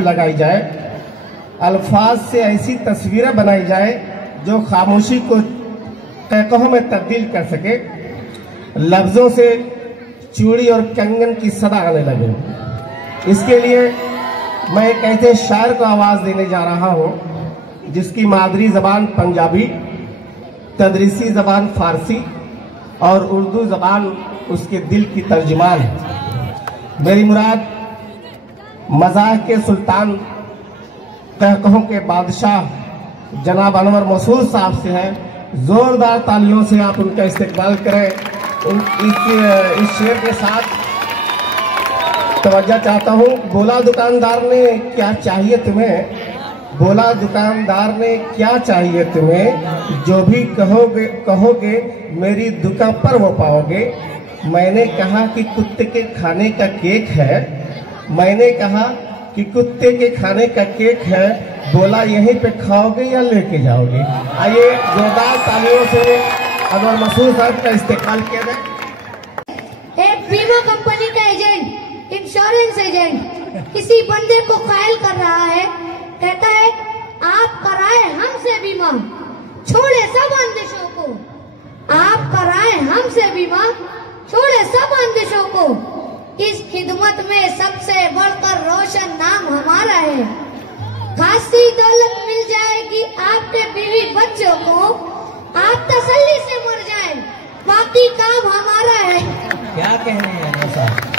लगाई जाए, अल्फाज से ऐसी तस्वीरें बनाई जाए जो खामोशी को तहकहों में तब्दील कर सके, लफ्जों से चूड़ी और कंगन की सदा आने लगे। इसके लिए मैं एक ऐसे शायर को आवाज देने जा रहा हूं जिसकी मादरी जबान पंजाबी, तदरीसी जबान फारसी और उर्दू जबान उसके दिल की तर्जुमान है। मेरी मुराद मज़ाक के सुल्तान, तहकहों के बादशाह जनाब अनवर मसूद साहब से है। जोरदार तालियों से आप उनका इस्तेकबाल करें। इस शेर के साथ तवज्जो चाहता हूँ। बोला दुकानदार ने क्या चाहिए तुम्हें, बोला दुकानदार ने क्या चाहिए तुम्हें, जो भी कहोगे कहोगे मेरी दुकान पर वो पाओगे। मैंने कहा कि कुत्ते के खाने का केक है, मैंने कहा कि कुत्ते के खाने का केक है, बोला यहीं पे खाओगे या लेके जाओगे। आइए जोरदार तालियों से अनवर मसूद साहब का इस्तेमाल किया जाए। एक बीमा कंपनी का एजेंट, इंश्योरेंस एजेंट किसी बंदे को कायल कर रहा है। कहता है आप कराए हमसे बीमा, छोड़े सब अंदेशों को। आप कराए हमसे बीमा, छोड़े सब अंदेशों को। इस खिदमत में सबसे बढ़कर रोशन नाम हमारा है। खासी दौलत मिल जाएगी आपके बीवी बच्चों को, आप तसल्ली से मर जाए, बाकी काम हमारा है। क्या कहने हैं साहब।